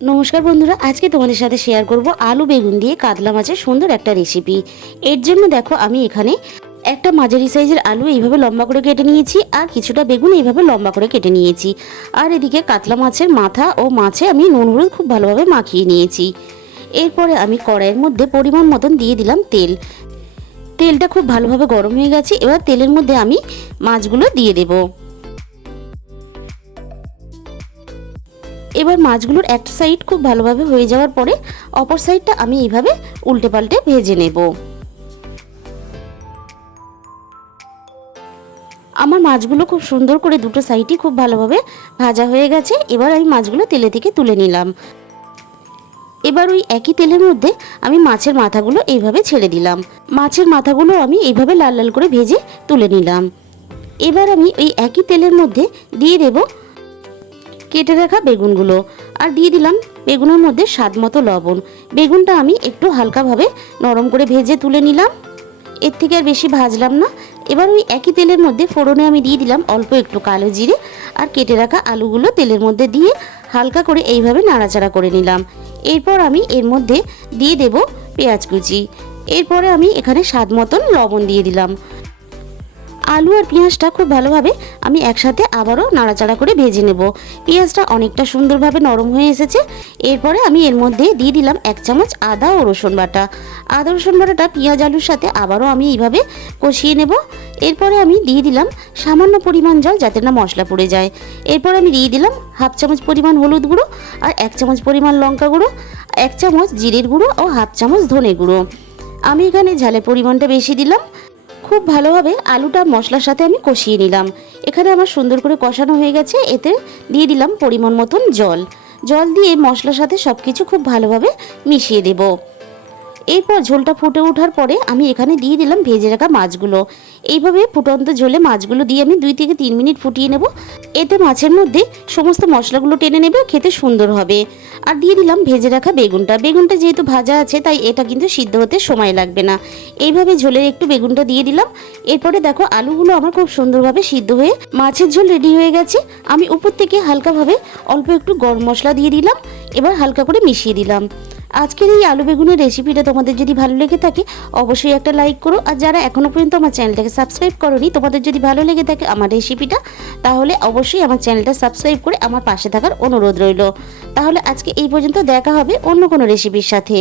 নমস্কার বন্ধুরা, আজকে তোমাদের সাথে শেয়ার করব আলু বেগুন দিয়ে কাতলা মাছের সুন্দর একটা রেসিপি। এর জন্য দেখো আমি এখানে একটা মাঝারি সাইজের আলু এইভাবে লম্বা করে কেটে নিয়েছি, আর কিছুটা বেগুন এইভাবে লম্বা করে কেটে নিয়েছি। আর এদিকে কাতলা মাছের মাথা ও মাছে আমি নুন হলুদ খুব ভালোভাবে মাখিয়ে নিয়েছি। এরপরে আমি কড়াইয়ের মধ্যে পরিমাণ মতন দিয়ে দিলাম তেল। তেলটা খুব ভালোভাবে গরম হয়ে গেছে। এবার তেলের মধ্যে আমি মাছগুলো দিয়ে দেবো। এবার মাছগুলোর একটা সাইড খুব ভালোভাবে হয়ে যাওয়ার পরে অপর সাইডটা আমি এইভাবে উল্টে পাল্টে ভেজে নেব। আমার মাছগুলো খুব সুন্দর করে দুটো সাইডই খুব ভালোভাবে ভাজা হয়ে গেছে। এবার আমি মাছগুলো তেলে থেকে তুলে নিলাম। এবার ওই একই তেলের মধ্যে আমি মাছের মাথাগুলো এইভাবে ছেড়ে দিলাম। মাছের মাথাগুলো আমি এইভাবে লাল লাল করে ভেজে তুলে নিলাম। এবার আমি ওই একই তেলের মধ্যে দিয়ে দেব কেটে রাখা বেগুনগুলো, আর দিয়ে দিলাম বেগুনের মধ্যে স্বাদ মতো লবণ। বেগুনটা আমি একটু হালকাভাবে নরম করে ভেজে তুলে নিলাম, এর থেকে আর বেশি ভাজলাম না। এবার ওই একই তেলের মধ্যে ফোড়নে আমি দিয়ে দিলাম অল্প একটু কালো জিরে, আর কেটে রাখা আলুগুলো তেলের মধ্যে দিয়ে হালকা করে এইভাবে নাড়াচাড়া করে নিলাম। এরপর আমি এর মধ্যে দিয়ে দেব পেঁয়াজ কুচি। এরপরে আমি এখানে স্বাদ মতন লবণ দিয়ে দিলাম। আলু আর পেঁয়াজটা খুব ভালোভাবে আমি একসাথে আবারও নাড়াচাড়া করে ভেজে নেব। পেঁয়াজটা অনেকটা সুন্দরভাবে নরম হয়ে এসেছে। এরপরে আমি এর মধ্যে দিয়ে দিলাম 1 চামচ আদা ও রসুন বাটা। আদা রসুন বাটাটা পেঁয়াজ আলুর সাথে আবারও আমি এইভাবে কষিয়ে নেব। এরপরে আমি দিয়ে দিলাম সামান্য পরিমাণ জল, যাতে না মশলা পুড়ে যায়। এরপর আমি দিয়ে দিলাম 1/2 চামচ পরিমাণ হলুদ গুঁড়ো, আর 1 চামচ পরিমাণ লঙ্কা গুঁড়ো, 1 চামচ জিরের গুঁড়ো ও 1/2 চামচ ধনে গুঁড়ো। আমি এখানে ঝালের পরিমাণটা বেশি দিলাম। খুব ভালোভাবে আলুটা মশলার সাথে আমি কষিয়ে নিলাম। এখানে আমার সুন্দর করে কষানো হয়ে গেছে। এতে দিয়ে দিলাম পরিমাণ মতন জল। জল দিয়ে মশলার সাথে সব কিছু খুব ভালোভাবে মিশিয়ে দেব। এরপর ঝোলটা ফুটে ওঠার পরে আমি এখানে দিয়ে দিলাম ভেজে রাখা মাছগুলো। এইভাবে ফুটন্ত ঝোলে মাছগুলো দিয়ে আমি 2 থেকে 3 মিনিট ফুটিয়ে নেব। এতে মাছের মধ্যে সমস্ত মশলাগুলো টেনে নেবে, খেতে সুন্দর হবে। আর দিয়ে দিলাম ভেজে রাখা বেগুনটা। বেগুনটা যেহেতু ভাজা আছে তাই এটা কিন্তু সিদ্ধ হতে সময় লাগবে না। এইভাবে ঝোলের একটু বেগুনটা দিয়ে দিলাম। এরপরে দেখো আলুগুলো আমার খুব সুন্দরভাবে সিদ্ধ হয়ে মাছের ঝোল রেডি হয়ে গেছে। আমি উপর থেকে হালকাভাবে অল্প একটু গরম মশলা দিয়ে দিলাম। এবার হালকা করে মিশিয়ে দিলাম। আজকের এই আলু বেগুনের রেসিপিটা তোমাদের যদি ভালো লেগে থাকে অবশ্যই একটা লাইক করো। আর যারা এখনও পর্যন্ত আমার চ্যানেলটাকে সাবস্ক্রাইব করোনি, তোমাদের যদি ভালো লেগে থাকে আমার রেসিপিটা, তাহলে অবশ্যই আমার চ্যানেলটা সাবস্ক্রাইব করে আমার পাশে থাকার অনুরোধ রইল। তাহলে আজকে এই পর্যন্ত, দেখা হবে অন্য কোনো রেসিপির সাথে।